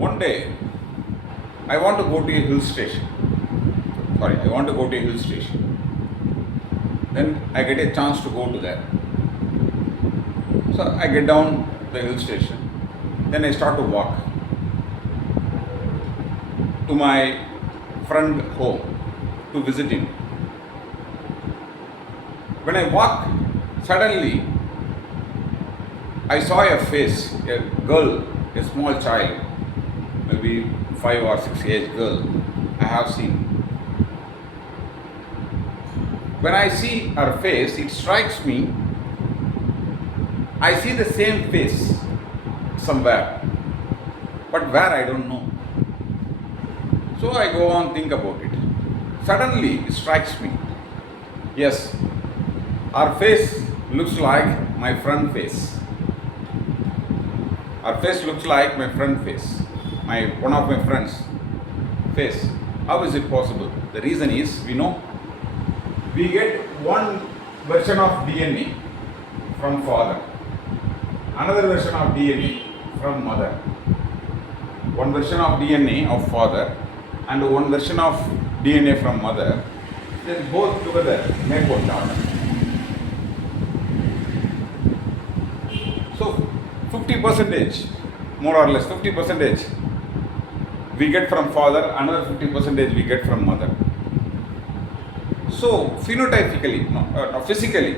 One day, I want to go to a hill station. I want to go to a hill station. Then I get a chance to go to there. So I get down the hill station. Then I start to walk to my friend home to visit him. When I walk, suddenly I saw a face, a girl, a small child, maybe 5 or 6 age girl I have seen. When I see her face, it strikes me, I see the same face somewhere, but where I don't know. So I go on think about it. Suddenly it strikes me, yes, her face looks like my front face. Her face looks like my front face, one of my friends' face. How is it possible? The reason is, we get one version of DNA from father, another version of DNA from mother, one version of DNA of father and one version of DNA from mother, then both together make one daughter. So 50%, more or less 50% we get from father, another 50% we get from mother. So phenotypically, physically,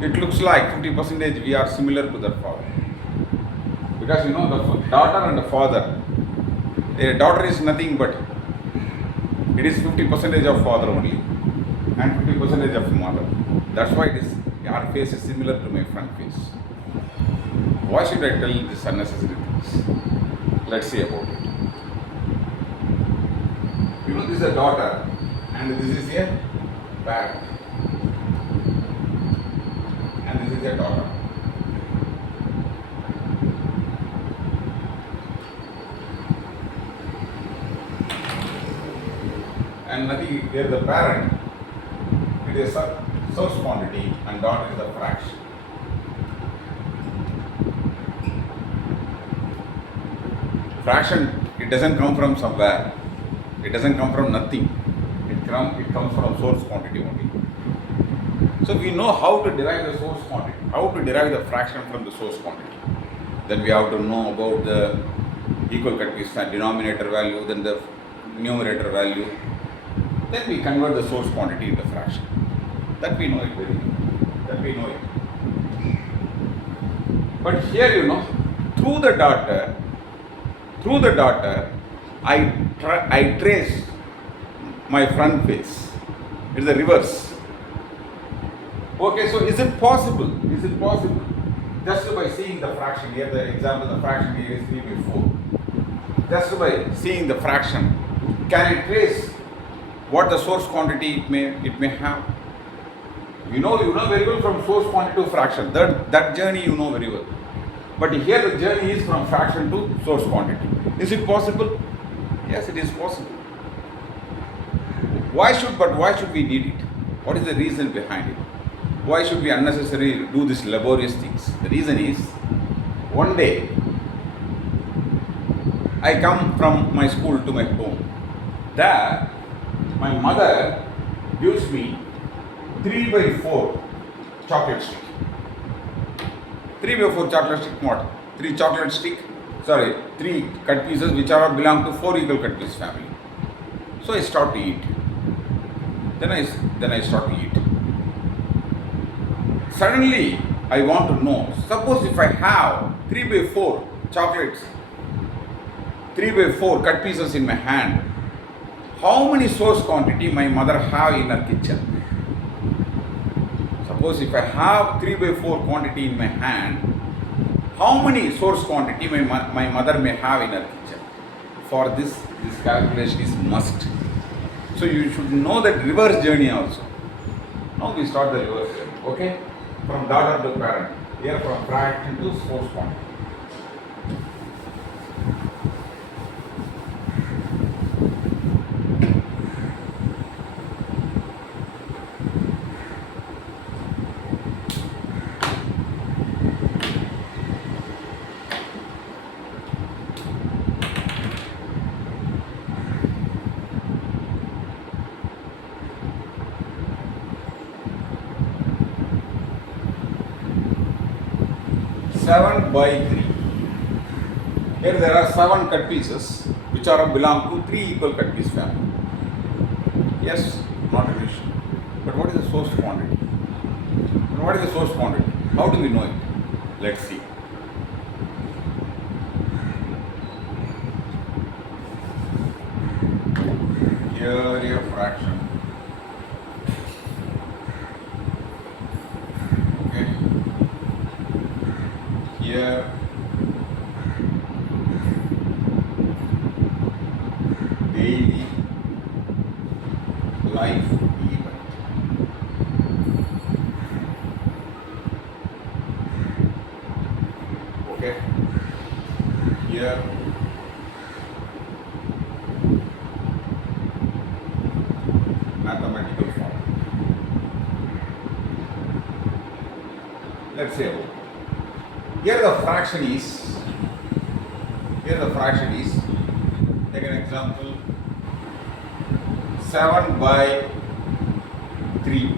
it looks like 50% we are similar to the father. Because the daughter and the father, a daughter is nothing but it is 50% of father only and 50% of mother. That's why our face is similar to my front face. Why should I tell this unnecessary things? Let's see about it. This is a daughter and this is a parent. And this is a daughter. And nothing, here the parent, it is a source quantity and daughter is a fraction. Fraction, it doesn't come from somewhere. It doesn't come from nothing. It comes from source quantity only. So we know how to derive the source quantity, how to derive the fraction from the source quantity. Then we have to know about the equal cut piece denominator value, then the numerator value. Then we convert the source quantity into fraction. That we know it very well. That we know it. But here, through the daughter, I trace my front face. It is the reverse. Okay, so is it possible? Just by seeing the fraction here, the example, the fraction here is 3 by 4. Just by seeing the fraction, can I trace what the source quantity it may have? You know very well from source quantity to fraction. That journey you know very well. But here the journey is from fraction to source quantity. Is it possible? Yes, it is possible. Why should we need it? What is the reason behind it? Why should we unnecessarily do these laborious things? The reason is, one day I come from my school to my home. There, my mother gives me 3 by 4 chocolate stick. 3 by 4 chocolate stick what? 3 cut pieces which belong to 4 equal cut piece family. So I start to eat. Then I start to eat. Suddenly I want to know, suppose if I have 3 by 4 chocolates, 3 by 4 cut pieces in my hand, how many source quantity my mother have in her kitchen? Suppose if I have 3 by 4 quantity in my hand, how many source quantity my mother may have in her kitchen? For this calculation is must. So you should know that reverse journey also. Now we start the reverse journey. Okay? From daughter to parent. Here from fraction to source quantity. 7 by 3. Here there are 7 cut pieces which are belong to 3 equal cut piece family. Yes, not an issue. But what is the source quantity? And what is the source quantity? How do we know it? Let's see. Here a fraction. Okay. Here daily life event. Okay. Here mathematical form. Let's say here the fraction is, take an example, 7 by 3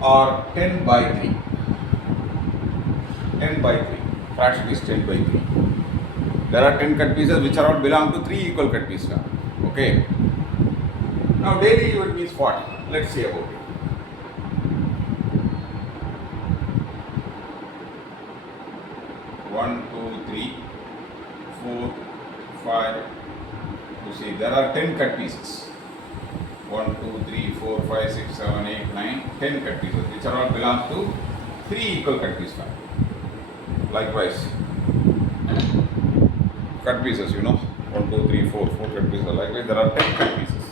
or 10 by 3. 10 by 3. Fraction is 10 by 3. There are 10 cut pieces which are all belong to 3 equal cut piece family. Okay. Now daily event means 40. Let's see about it. One, two, three, 4, 5. You see, there are 10 cut pieces. 1, 2, 3, 4, 5, 6, 7, 8, 9, 10 cut pieces, which are all belong to 3 equal cut piece family. Likewise, cut pieces, 1, 2, 3, 4 cut pieces. Likewise, there are 10 cut pieces.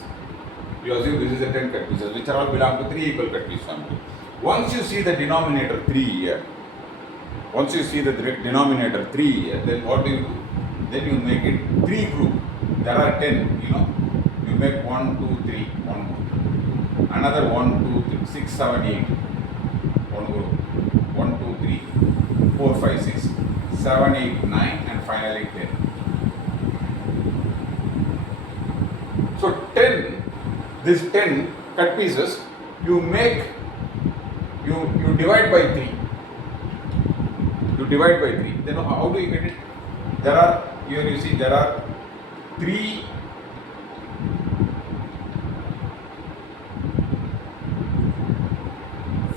You assume this is a 10 cut pieces, which are all belong to 3 equal cut piece family. Once you see the denominator 3 here, then what do? Then you make it 3 group. There are 10, you make 1, 2, 3, 1 group. Another 1, 2, 3, 6, 7, 8, 1 group. 1, 2, 3, 4, 5, 6, 7, 8, 9, and finally 10. So 10, these 10 cut pieces, you divide by 3. You divide by 3. Then how do you get it? There are, here you see, there are 3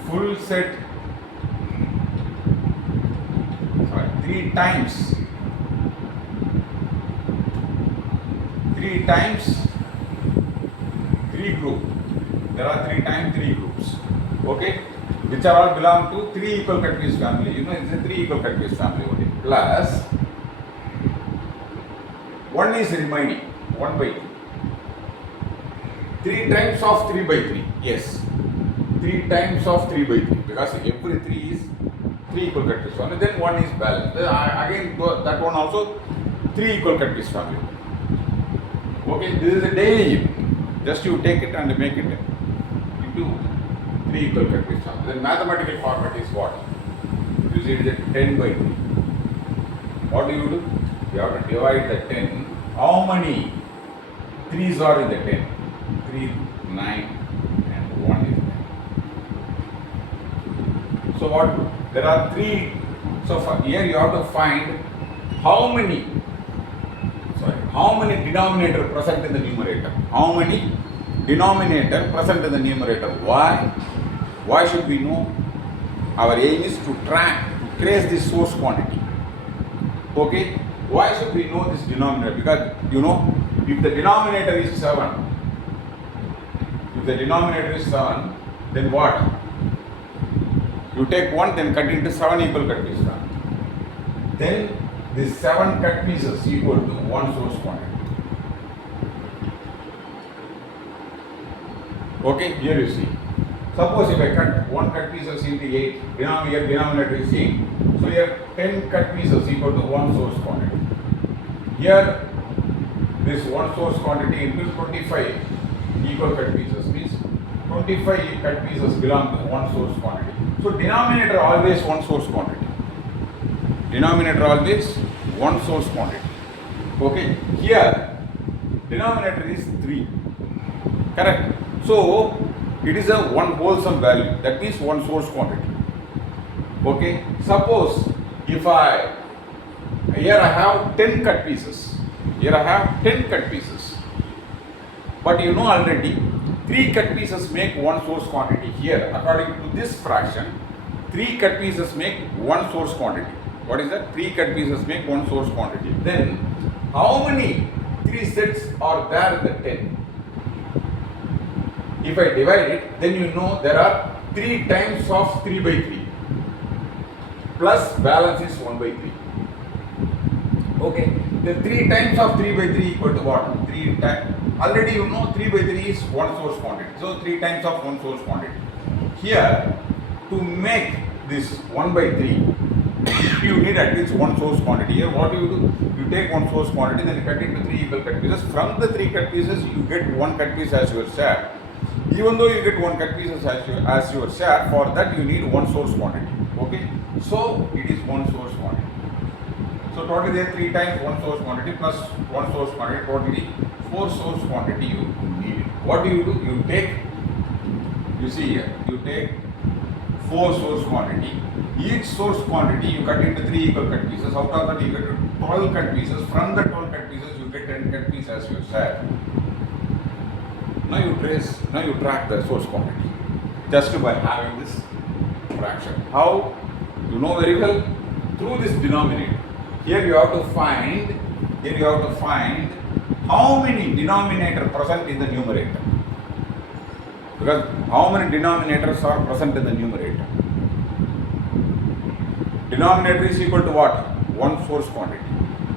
full set, 3 times 3 group. There are 3 times 3 groups. Okay, which are all belong to 3 equal cut piece family. It's a 3 equal cut piece family only. Plus 1 is remaining, 1 by 3. 3 times of 3 by 3. Yes, 3 times of 3 by 3. Because every 3 is 3 equal cut piece family. Then 1 is balanced. Again, that one also 3 equal cut piece family. Okay, this is a daily event. Just you take it and make it into 3 equal cut piece family. Then mathematical format is what? You see, it is a 10 by 3. What do? You have to divide the 10. How many 3's are in the 10? 3, 9, and 1 is there. So what? There are 3. So here you have to find how many denominator present in the numerator. How many denominator present in the numerator? Why? Why should we know? Our aim is to trace this source quantity. Okay? Why should we know this denominator? Because if the denominator is 7, then what? You take 1, then cut into 7 equal cut pieces. Then these 7 cut pieces equal to 1 source quantity. Okay, here you see. Suppose if I cut 1 cut pieces into 8, denominator is 8. So here 10 cut pieces equal to 1 source quantity. Here this 1 source quantity into 25 equal cut pieces means 25 cut pieces belong to 1 source quantity. So denominator always 1 source quantity. Denominator always 1 source quantity. Okay, here denominator is 3. Correct. So it is a 1 wholesome value. That means 1 source quantity. Okay, suppose if here I have 10 cut pieces. Here I have 10 cut pieces. But you know already 3 cut pieces make one source quantity. Here, according to this fraction, 3 cut pieces make one source quantity. What is that? 3 cut pieces make one source quantity. Then, how many 3 sets are there in the 10? If I divide it, then you know there are 3 times of 3 by 3 plus balance is 1 by 3. Okay, the 3 times of 3 by 3 equal to what? 3 times. Already you know 3 by 3 is one source quantity. So 3 times of one source quantity. Here, to make this 1 by 3, you need at least one source quantity. Here what you do? You take one source quantity, then you cut it into 3 equal cut pieces. From the 3 cut pieces, you get one cut piece as your share. Even though you get one cut pieces as your share, for that you need one source quantity. Okay? So it is one source quantity. So totally there 3 times one source quantity plus one source quantity, totally 4 source quantity you need. What do? You take, you see here, you take 4 source quantity. Each source quantity you cut into 3 equal cut pieces. Out of that you get 12 cut pieces. From the 12 cut pieces you get 10 cut pieces as your share. Now you track the source quantity just by having this fraction. How? You know very well, through this denominator. Here you have to find how many denominator present in the numerator. Because how many denominators are present in the numerator? Denominator is equal to what? One source quantity,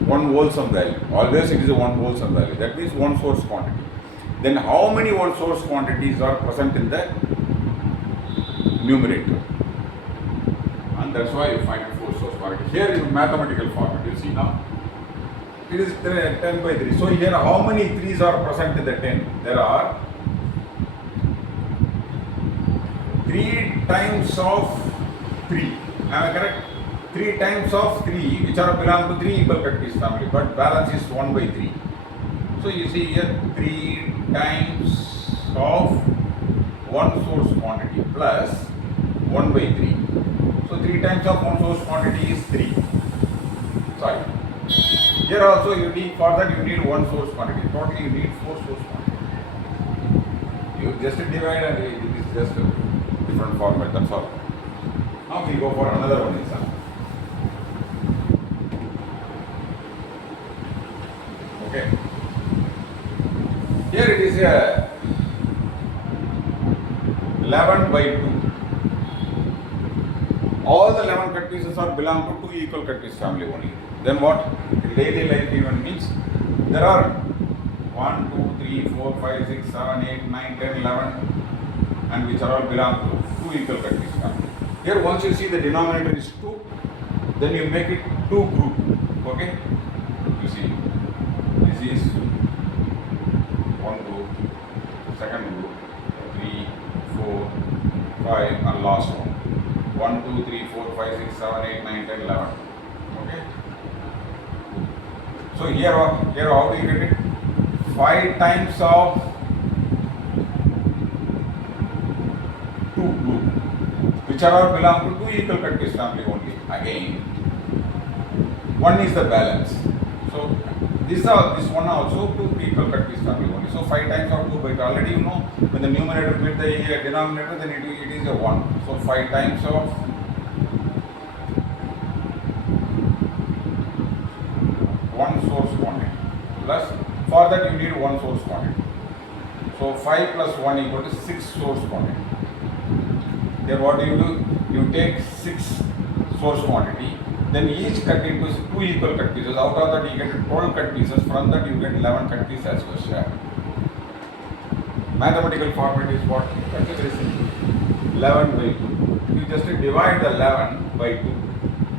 one wholesome value. Always it is a one wholesome value. That means one source quantity. Then how many one source quantities are present in the numerator? And that's why you find 4 source quantities. Here in mathematical format, you see now, it is 10 by 3. So here how many 3's are present in the 10? There are 3 times of 3. Am I correct? 3 times of 3 which are belong to 3 equal cut piece family, but balance is 1 by 3. So you see here 3 times of one source quantity plus 1 by 3. So 3 times of one source quantity is 3. Sorry. Here also you need, for that you need one source quantity. Totally you need 4 source quantities. You just divide and it is just a different format, that's all. Now we go for another one example. Okay. Here it is a 11 by 2. All the 11 cut pieces are belong to 2 equal cut piece family only. Then what? In daily life even means there are 1, 2, 3, 4, 5, 6, 7, 8, 9, 10, 11 and which are all belong to 2 equal cut piece family. Here once you see the denominator is 2, then you make it 2 group. Okay? You see, this is one group, second group, 3, 4, 5 and last one. 1, 2, 3, 4, 5, 6, 7, 8, 9, 10, 11. Okay? So here how do you get it? 5 times of 2 group, which are all belong to 2 equal cut piece family only. Again, 1 is the balance. So this one also 2 equal cut piece family only. So 5 times of 2 by 2. Already you know when the numerator with the denominator, then it is a 1. So 5 times of 1 source quantity plus, for that you need 1 source quantity. So 5 plus 1 equal to 6 source quantity. Then what do? You take 6 source quantity, then each cut into 2 equal cut pieces. Out of that you get 12 cut pieces. From that you get 11 cut pieces as your share. Mathematical format is what? That's very simple. 11 by 2. You just divide the 11 by 2.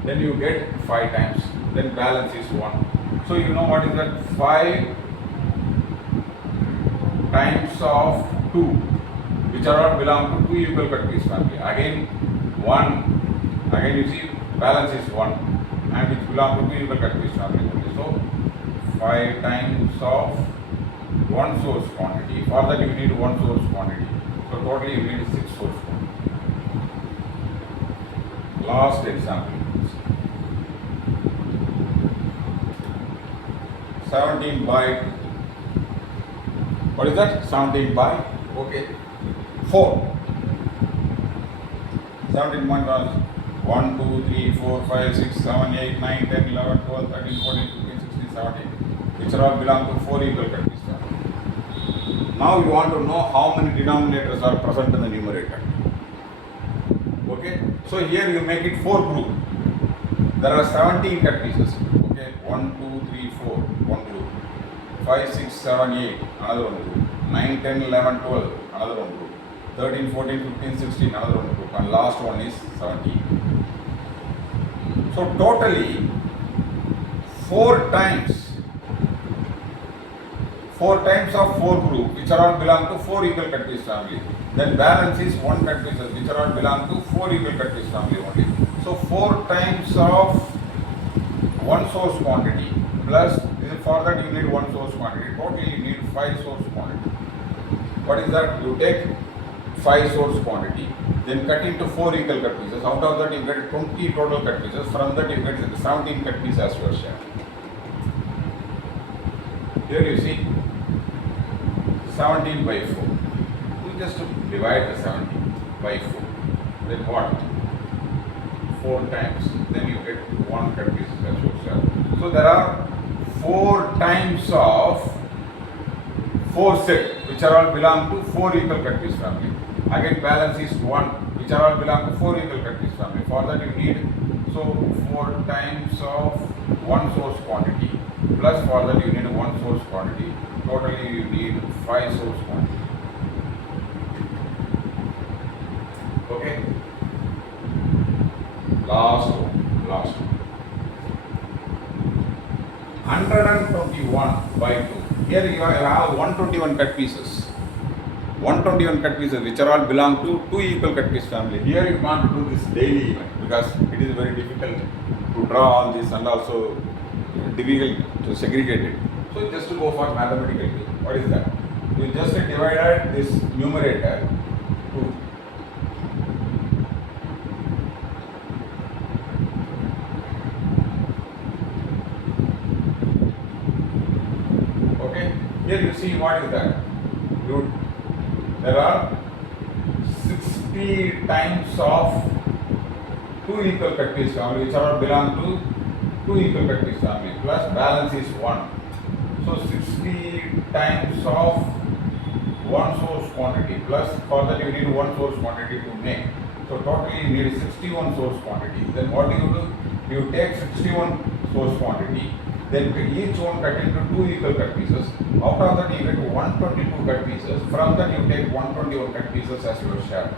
Then you get 5 times. Then balance is 1. So you know what is that? 5 times of 2, which are all belong to 2 equal cut piece family. Again 1. Again you see balance is 1, and which belong to 2 equal cut piece family only. So 5 times of 1 source quantity. For that you need 1 source quantity. So totally you need 6 source quantity. Last example. 17 by, what is that? 17 by, okay, 4. 17 1, 2, 3, 4, 5, 6, 7, 8, 9, 10, 11, 12, 13, 14, 15, 16, 17, which are all belong to 4 equal countries. Now you want to know how many denominators are present in the numerator. Okay, so here you make it 4 group. There are 17 cut pieces. Okay, 1, 2, 3, 4, one group. 5, 6, 7, 8, another one group. 9, 10, 11, 12, another one group. 13, 14, 15, 16, another one group. And last one is 17. So totally 4 times of 4 group, which are all belong to 4 equal cut piece family. Then balance is 1 cut pieces, which are all belong to 4 equal cut piece family only. So 4 times of 1 source quantity plus, for that you need 1 source quantity. Totally you need 5 source quantity. What is that? You take 5 source quantity, then cut into 4 equal cut pieces. Out of that you get 20 total cut pieces. From that you get 17 cut pieces as your share. Here you see 17 by 4. You just divide the 17 by 4. Then what? 4 times. Then you get 1 cut piece as your share. So there are 4 times of 4 set, which are all belong to 4 equal cut piece family. Again balance is 1, which are all belong to 4 equal cut piece family. For that you need, so 4 times of 1 source quantity plus, for that you need 1 source quantity. Totally you need 5 source quantity. Okay. Last one. 121 by 2. Here you have 121 cut pieces. 121 cut pieces, which are all belong to 2 equal cut piece family. Here you can't do this daily even, because it is very difficult to draw all this and also difficult to segregate it. So just to go for mathematical, what is that? You just divide this numerator to here you see what is that? There are 60 times of 2 equal cut piece family, which are belong to 2 equal cut piece family, plus balance is 1. So 60 times of 1 source quantity, plus for that you need 1 source quantity to make. So totally you need 61 source quantity. Then what do? You take 61 source quantity, then each one cut into 2 equal cut pieces. Out of that you get 122 cut pieces. From that you take 121 cut pieces as your share.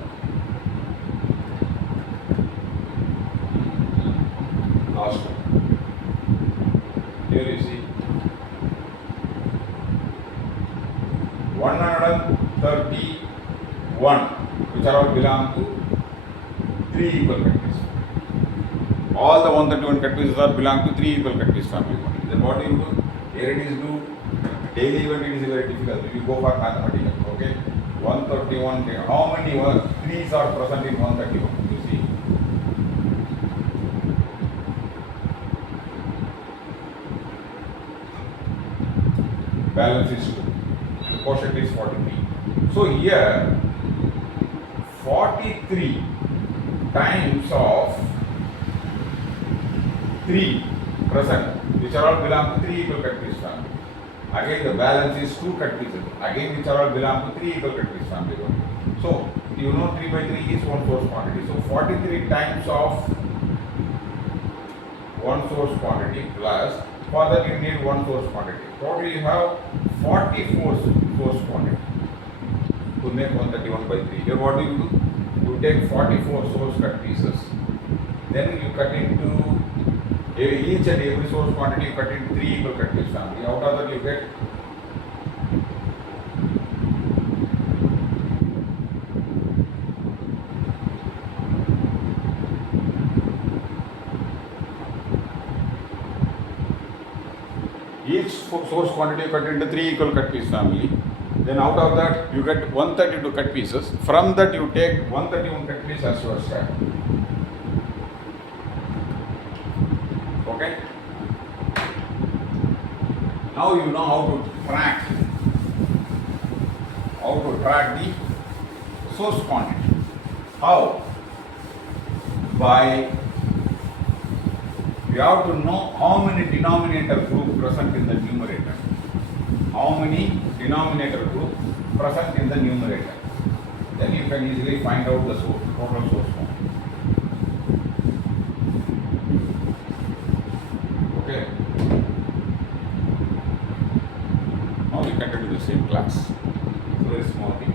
Last one. Here you see 131, which are all belong to 3 equal cut pieces. All the 131 cut pieces are belong to 3 equal cut piece family. Then what do you do? Here it is do daily event, it is very difficult. If you go for mathematical, okay? 131, how many 3's are present in 131? You see. Balance is 2. The quotient is 43. So here 43 times of 3 present, which are all belong to 3 equal cut piece family. Again the balance is 2 cut pieces, again which are all belong to 3 equal cut piece family. So you know 3 by 3 is 1 source quantity. So 43 times of 1 source quantity plus, for that you need 1 source quantity. Total you have 44 source quantity to make 131 by 3. Here what do? You take 44 source cut pieces, then you cut into each and every source quantity, you cut into 3 equal cut piece family. Out of that you get each source quantity you cut into 3 equal cut piece family. Then out of that you get 132 cut pieces. From that you take 131 cut piece as your share. Okay? Now you know how to track the source quantity. How? By you have to know how many denominator group present in the numerator. How many denominator groups present in the numerator. Then you can easily find out the total source quantity. Okay. Now we continue the same class. It's a very small thing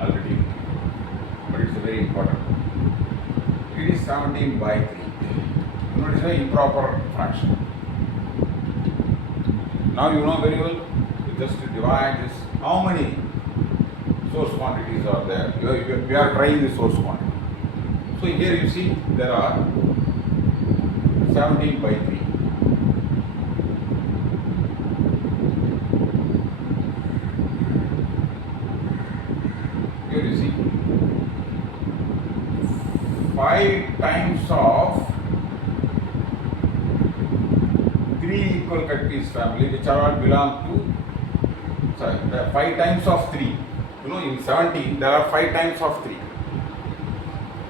already, but it's very important. It is 17 by 3. You know, it is an improper fraction. Now you know very well, you just divide this. How many source quantities are there? We are trying the source quantity. So here you see there are 17 by 3. Here you see 5 times of 3 equal cut piece family, which all belong to, sorry, the 5 times of 3. You know, in 17 there are 5 times of 3,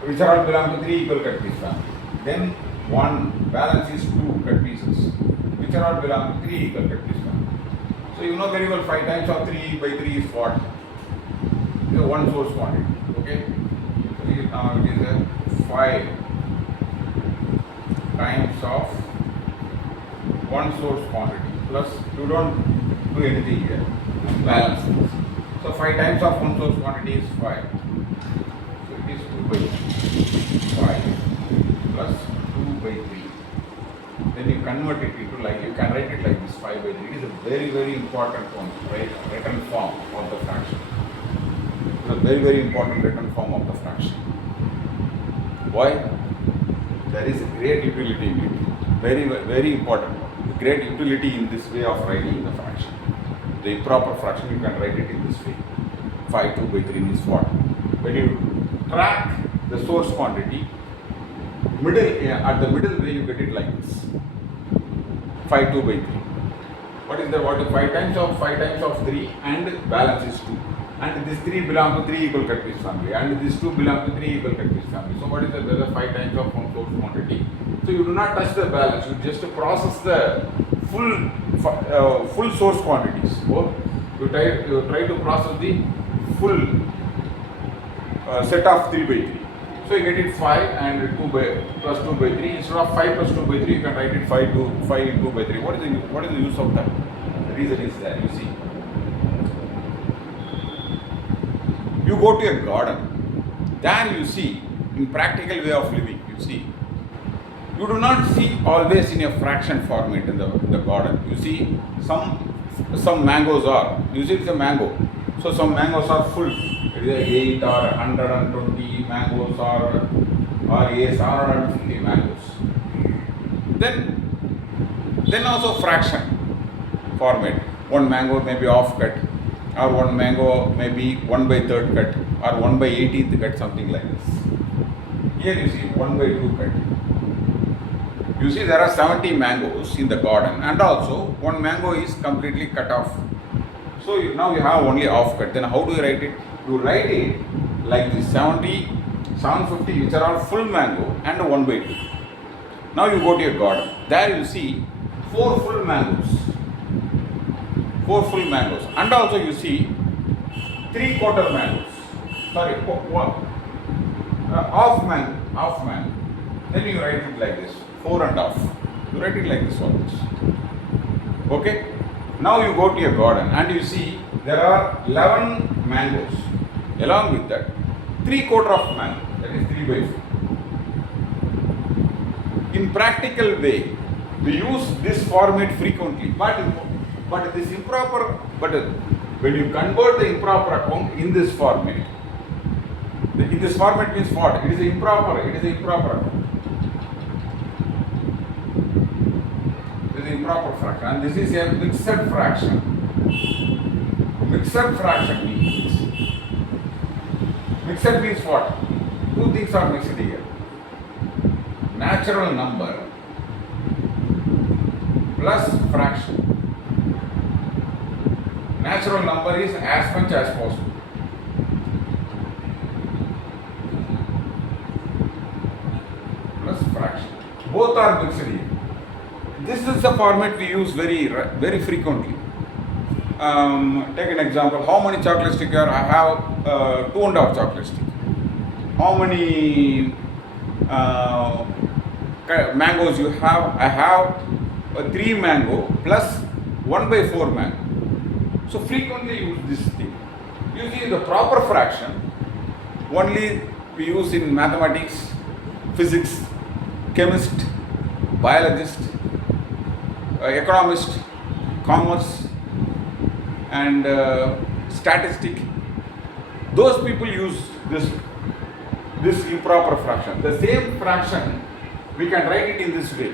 which are all belong to 3 equal cut piece family. Then 1 balance is 2 cut pieces, which are all belong to 3 equal cut piece family. So you know very well 5 times of 3 by 3 is what? It is one source quantity. Okay? So now it is a 5 times of one source quantity plus you don't do anything here. Balance this. So 5 times of one source quantity is 5. So it is 2 by 5 plus 2 by 3. Then you convert it into, like, you can write it like this, 5 by 3. It is a very, very important one, right? Written form of the fraction. It is a very, very important written form of the fraction. Why? There is a great utility in it. Very, very important. Great utility in this way of writing the fraction. The improper fraction, you can write it in this way. 5 2 by 3 means what? When you track the source quantity, at the middle way you get it like this. 5 2 by 3. What is the 5 times of 3 and balance is 2. And this 3 belong to 3 equal cut piece family, and this 2 belong to 3 equal cut piece family. So what is the 5 times of one source quantity? So you do not touch the balance, you just process the full source quantities. So you try to process the full set of 3 by 3. So you get it 5 and 2 by plus 2 by 3. Instead of 5 plus 2 by 3, you can write it 5 into 2 by 3. What is the use of that? The reason is there, you see. You go to a garden, there you see, in practical way of living, you see, you do not see always in a fraction format in the garden. You see some mangoes are, you see it's a mango, so some mangoes are full, it is 8 or 120 mangoes or yes, 150 mangoes. Then also fraction format, one mango may be half cut, or one mango may be 1 by 3rd cut, or 1 by 18th cut, something like this. Here you see 1 by 2 cut. You see there are 70 mangoes in the garden, and also one mango is completely cut off. So now you have only half cut. Then how do you write it? You write it like this: 70, 750, which are all full mango, and 1 by 2. Now you go to your garden. There you see 4 full mangoes. 4 full mangoes, and also you see 3/4 mangoes. Sorry, half mango. Then you write it like this: 4 and half. You write it like this always. Okay? Now you go to your garden and you see there are 11 mangoes. Along with that, 3/4 of mango, that is 3 by 4. In practical way, we use this format frequently, but this improper, when you convert the improper account in this format, in this format means what? It is improper account. It is improper fraction, and this is a mixed fraction. Mixed fraction means what? Two things are mixed here: natural number plus fraction. Natural number is as much as possible. Plus fraction. Both are mixed here. This is the format we use very frequently. Take an example. How many chocolate stick are? I have 2.5 chocolate stick. How many mangoes you have? I have 3 mango plus 1/4 mango. So frequently use this thing. Using the proper fraction, only we use in mathematics, physics, chemist, biologist, economist, commerce, and statistic. Those people use this improper fraction. The same fraction we can write it in this way.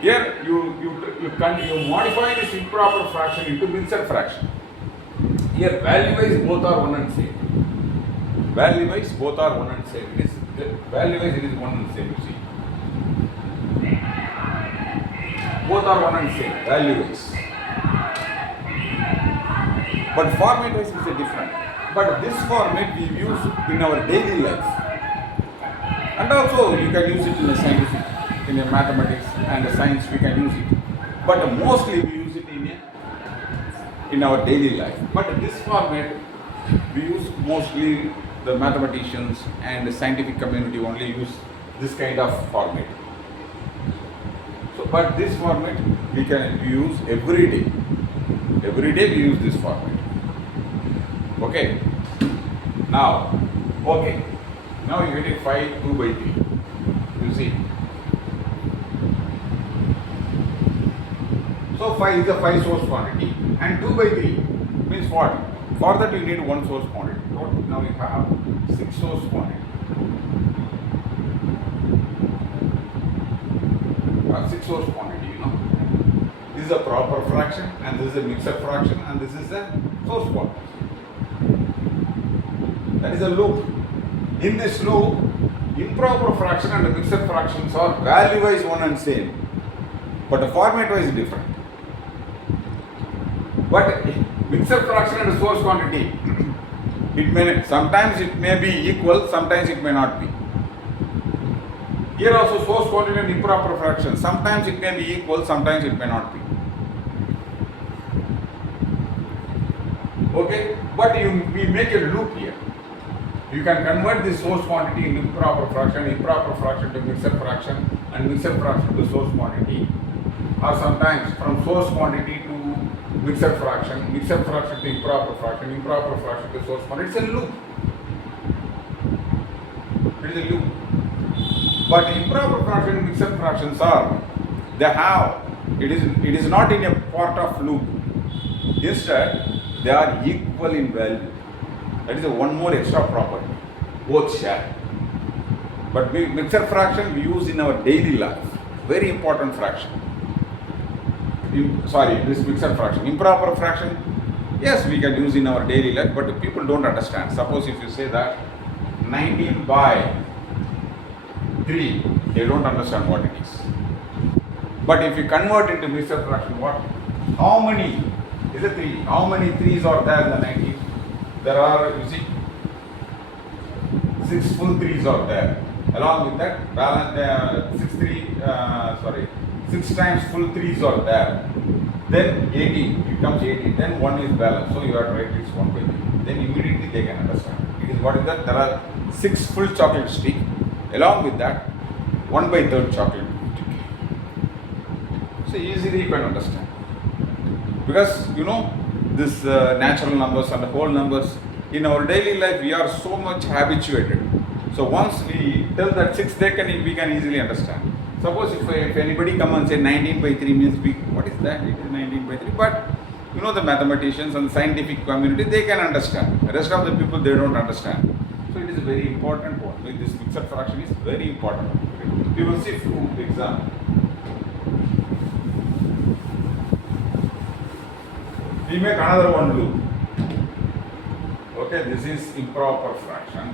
Here you modify this improper fraction into mixed fraction. Here value-wise both are one and same. Value-wise both are one and same. Value-wise it is one and same. You see, both are one and same value-wise. But format-wise is a different. But this format we use in our daily life, and also you can use it in the scientific. In the mathematics and the science we can use it, but mostly we use it in our daily life. But this format we use mostly the mathematicians and the scientific community only use this kind of format. So, but this format we can use every day. Every day we use this format. Okay. Now you get it 5 2/3. You see. So 5 is a 5 source quantity and 2/3 means what? For that you need 1 source quantity. Now you have 6 source quantity. 6 source quantity, This is a proper fraction and this is a mixed fraction and this is a source quantity. That is a loop. In this loop, improper fraction and the mixed fractions are value-wise one and same, but the format-wise different. But mixed fraction and source quantity, sometimes it may be equal, sometimes it may not be. Here also source quantity and improper fraction, sometimes it may be equal, sometimes it may not be. Okay, but we make a loop here. You can convert this source quantity into improper fraction to mixed fraction, and mixed fraction to source quantity, or sometimes from source quantity to mixed fraction to improper fraction to source quantity. It's a loop. It is a loop. But improper fraction and mixed fractions it is not in a part of loop. Instead, they are equal in value. That is one more extra property. Both share. But mixed fraction we use in our daily life. Very important fraction. This mixed fraction. Improper fraction, yes, we can use in our daily life, but people don't understand. Suppose if you say that 19/3, they don't understand what it is. But if you convert into mixed fraction, what? How many is a 3? How many 3s are there in the 19? There are, 6 full 3s are there. Along with that, balance 6 times full 3s are there. Then 18, it becomes 18. Then 1 is balanced. So you have to write this 1/3. Then immediately they can understand. It is what is that? There are 6 full chocolate stick. Along with that, 1/3 chocolate stick. So easily you can understand. Because this natural numbers and the whole numbers, in our daily life we are so much habituated. So once we tell that 6, we can easily understand. Suppose if anybody come and say 19/3 means what is that? It is 19/3. But the mathematicians and the scientific community, they can understand. The rest of the people, they don't understand. So it is a very important one. This mixed fraction is very important. We will see few examples. We make another one loop. Okay, this is improper fraction.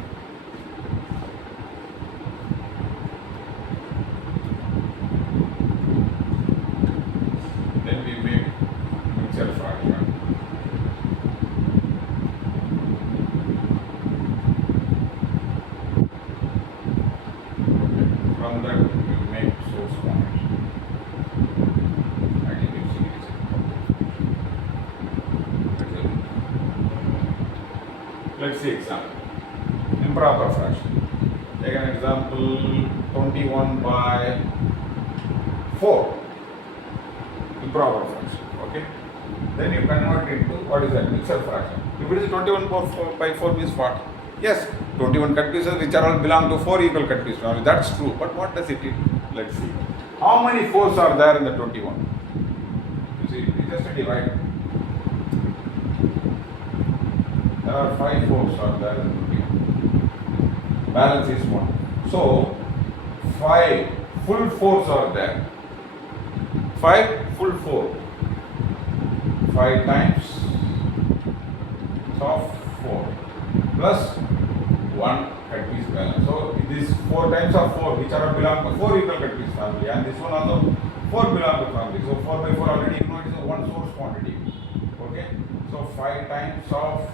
Let's see example. Improper fraction. Take an example, 21 by 4. Improper fraction. Okay. Then you convert it into what is that? Mixed fraction. If it is 21 by 4 means what? Yes, 21 cut pieces which are all belong to 4 equal cut pieces. Now that's true. But what does it mean? Let's see. How many 4s are there in the 21? You see, we just divide. There are 5 4s are there in the 21. Balance is 1. So 5 full 4s are there. 5 full 4. 5 times of 4 plus 1 cut piece balance. So this 4 times of 4 which are belong to 4 equal cut piece family, and this one also 4 belong to family. So 4 by 4 already you know it is a one source quantity. Okay. So 5 times of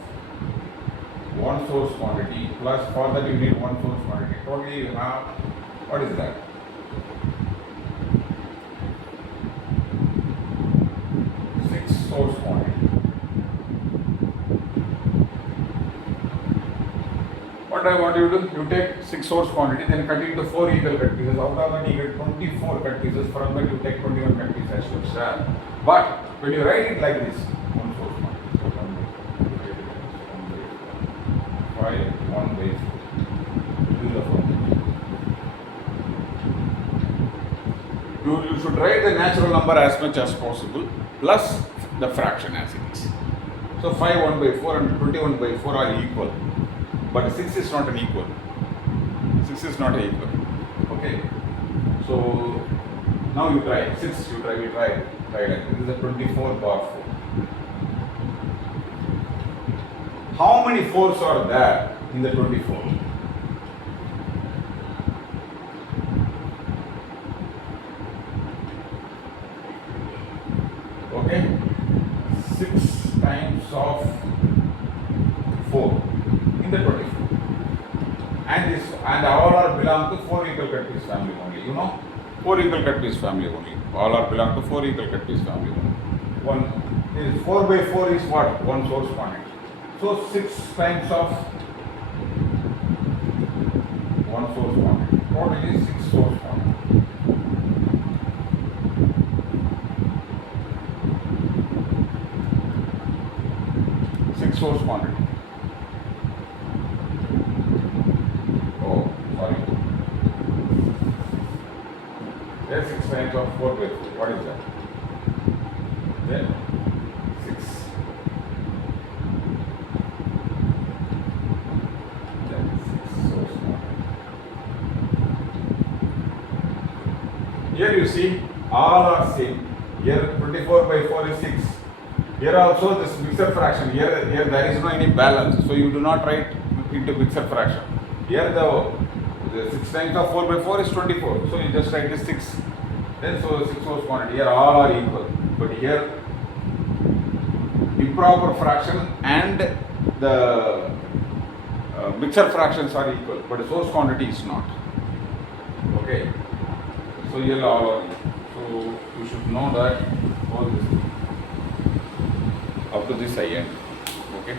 one source quantity plus for that you need one source quantity. Totally you have, what is that? 6 source quantity. What I want you to do, you take 6 source quantity, then cut into 4 equal cut pieces. Out of that you get 24 cut pieces. From that you take 21 cut pieces as your share. But when you write it like this, one source quantity. So 1 by 4. 5, 1 by 4. This is the formula. You should write the natural number as much as possible plus the fraction as it is. So 5 1 by 4 and 21 by 4 are equal. But 6 is not an equal. 6 is not an equal. Okay. So now you try. 6 you try. This is a 24 bar 4. How many 4s are there in the 24? Okay. 6 times of 4 in the 24. And all are belong to 4 equal cut piece family only. You know? 4 equal cut piece family only. All are belong to 4 equal cut piece family only. 1 is 4 by 4 is what? One source quantity. So 6 times of one source quantity. Total is 6 source quantity. Source quantity. Oh, sorry. There's 6 times of 4 by 4. What is that? Then 6. That is 6 source quantity. Here you see, all are same. Here 24 by 4 is 6. Here also this mixed fraction, here there is no any balance, so you do not write into mixed fraction. Here the 6 times of 4 by 4 is 24, so you just write this 6. Then so 6 source quantity, here all are equal. But here improper fraction and the mixed fractions are equal, but the source quantity is not. Okay, so here all are equal. So you should know that all this. Up to this I end. Okay.